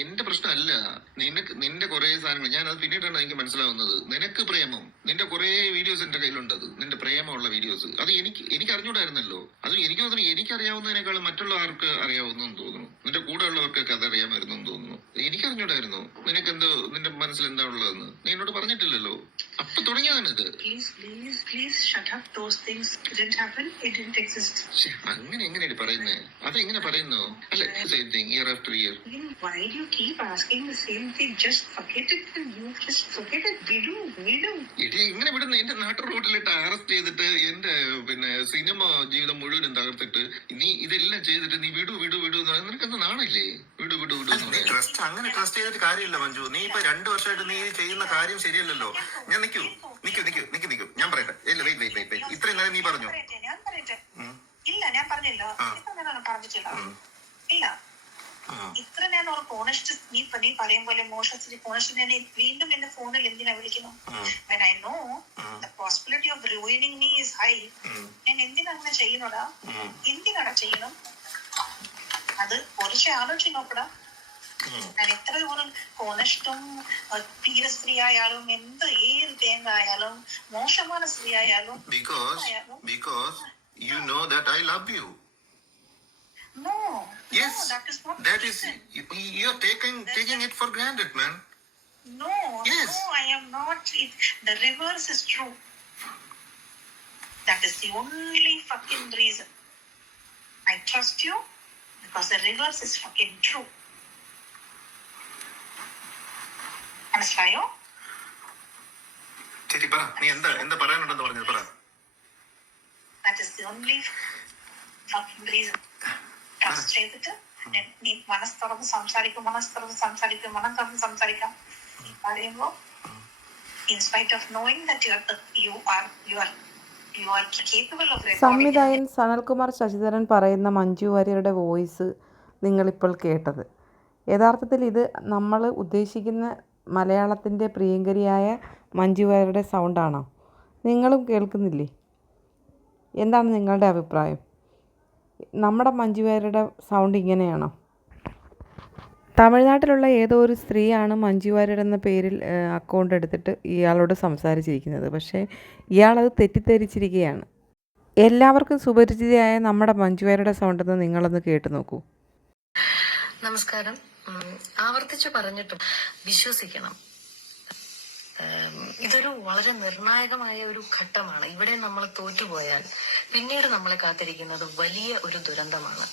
എന്റെ പ്രശ്നമല്ല. നിന്റെ കുറെ സാധനങ്ങൾ ഞാൻ അത് പിന്നീടാണ് എനിക്ക് മനസ്സിലാവുന്നത്. നിനക്ക് പ്രേമം, നിന്റെ കുറെ വീഡിയോസ് എന്റെ കയ്യിലുണ്ട്. അത് നിന്റെ പ്രേമമുള്ള വീഡിയോസ്. അത് എനിക്ക് അറിഞ്ഞൂടായിരുന്നല്ലോ. അത് എനിക്ക് തോന്നുന്നു എനിക്കറിയാവുന്നതിനേക്കാളും മറ്റുള്ള ആർക്ക് അറിയാവുന്നെന്ന് തോന്നുന്നു. നിന്റെ കൂടെ ഉള്ളവർക്കൊക്കെ അത് അറിയാമായിരുന്നു തോന്നുന്നു. എനിക്ക് അറിഞ്ഞൂടായിരുന്നു നിനക്ക് എന്തോ നിന്റെ മനസ്സിൽ എന്താ ഉള്ളതെന്ന്. നീ എന്നോട് പറഞ്ഞിട്ടില്ലല്ലോ. അപ്പൊ തുടങ്ങിയതാണിത്. അങ്ങനെ എങ്ങനെയാണ് പറയുന്നേ? അതെങ്ങനെ പറയുന്നു? അല്ല, same thing year after year. Why do you keep asking the same thing? Just forget it and you just forget it. വിടൂ. ഇങ്ങനെ വിടുന്ന എന്റെ നാട്ടു റോട്ടിലിട്ട് അറസ്റ്റ് ചെയ്തിട്ട് എന്റെ സിനിമ ജീവിതം മുഴുവനും തകർത്തിട്ട് നീ ഇതെല്ലാം ചെയ്തിട്ട് നീ വിടൂ എന്ന് പറയുന്നത് നിനക്കെന്താ നാണില്ലേ? വിടൂ അങ്ങനെ ട്രസ്റ്റ് ചെയ്തിട്ട് കാര്യമില്ല മഞ്ജു. നീ ഇപ്പൊ 2 വർഷമായിട്ട് നീ ചെയ്യുന്ന കാര്യം ശരിയല്ലല്ലോ. ഞാൻ നിക്കൂ ഞാൻ പറയട്ടെ. ഇല്ല വെയിറ്റ് ഇത്രയും നേരം നീ പറഞ്ഞു. ഇല്ല ഞാൻ പറഞ്ഞില്ല. പറഞ്ഞിട്ടില്ല. ഇല്ല ഇത്ര ഞാൻ ഓണസ്റ്റ് നീ പറയും പോലെ മോശത്തിന് വീണ്ടും എന്റെ ഫോണിൽ എന്തിനാ വിളിക്കുന്നു? when I know the possibility of ruining me is high, ഞാൻ എന്തിനാ അങ്ങനെ ചെയ്യുന്നടാ? എന്തിനാടാ ചെയ്യണം? അത് കുറച്ച് ആലോചിച്ച് നോക്കടാ. ഞാൻ എത്ര ഓണസ്റ്റും തീരെ സ്ത്രീ ആയാലും ഏത് തേങ്ങ ആയാലും മോശமான സ്ത്രീ ആയാലും because you know that I love you. No. Yes, no, that is not. That is, you're taking it for granted, man. No. Yes. No, I am not. The reverse is true. That is the only fucking reason. I trust you because the reverse is fucking true. മനസ്സിലായോ? ശരി പറ. നീ എന്താ പറയാനുണ്ടെന്ന് പറഞ്ഞത് പറ. That is the only fucking reason. Trust ചെയ്തിട്ട് നീ മനസ്സ് തുറന്ന് സംസാരിക്കാം പറയുമ്പോ in spite of knowing that you are capable of recording. സംവിധായകൻ സനൽകുമാർ ശശിധരൻ പറയുന്ന മഞ്ജു വാര്യരുടെ വോയിസ് നിങ്ങളിപ്പോൾ കേട്ടത്. യഥാർത്ഥത്തിൽ ഇത് നമ്മൾ ഉദ്ദേശിക്കുന്ന മലയാളത്തിൻ്റെ പ്രിയങ്കരിയായ മഞ്ജു വാര്യരുടെ സൗണ്ടാണോ? നിങ്ങളും കേൾക്കുന്നില്ലേ? എന്താണ് നിങ്ങളുടെ അഭിപ്രായം? നമ്മുടെ മഞ്ജു വാര്യരുടെ സൗണ്ട് ഇങ്ങനെയാണോ? തമിഴ്നാട്ടിലുള്ള ഏതോ ഒരു സ്ത്രീയാണ് മഞ്ജു വാര്യർ എന്ന പേരിൽ അക്കൗണ്ട് എടുത്തിട്ട് ഇയാളോട് സംസാരിച്ചിരിക്കുന്നത്. പക്ഷേ ഇയാളത് തെറ്റിദ്ധരിച്ചിരിക്കുകയാണ്. എല്ലാവർക്കും സുപരിചിതയായ നമ്മുടെ മഞ്ജു വാര്യരുടെ സൗണ്ടെന്ന് നിങ്ങളൊന്ന് കേട്ടു നോക്കൂ. നമസ്കാരം. ആവർത്തിച്ചു പറഞ്ഞിട്ടും വിശ്വസിക്കണം. ഇതൊരു വളരെ നിർണായകമായ ഒരു ഘട്ടമാണ്. ഇവിടെ നമ്മൾ തോറ്റുപോയാൽ പിന്നീട് നമ്മളെ കാത്തിരിക്കുന്നത് വലിയ ഒരു ദുരന്തമാണ്.